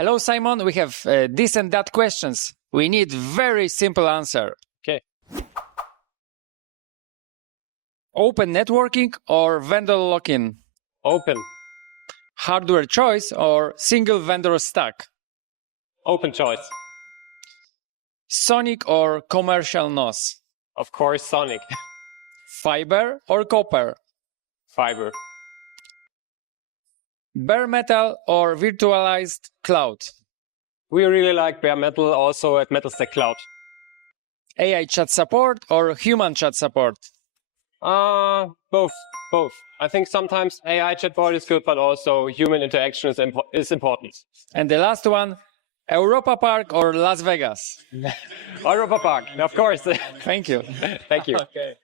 Hello, Simon. We have this and that questions. We need very simple answer. Okay. Open networking or vendor lock-in? Open. Hardware choice or single vendor stack? Open choice. SONiC or commercial NOS? Of course, SONiC. Fiber or copper? Fiber. Bare metal or virtualized cloud? We really like bare metal also at Metal Stack Cloud. AI chat support or human chat support? Both. I think sometimes AI chatbot is good, but also human interaction is important. And the last one, Europa Park or Las Vegas? Europa Park, of course. Thank you. Thank you. Okay.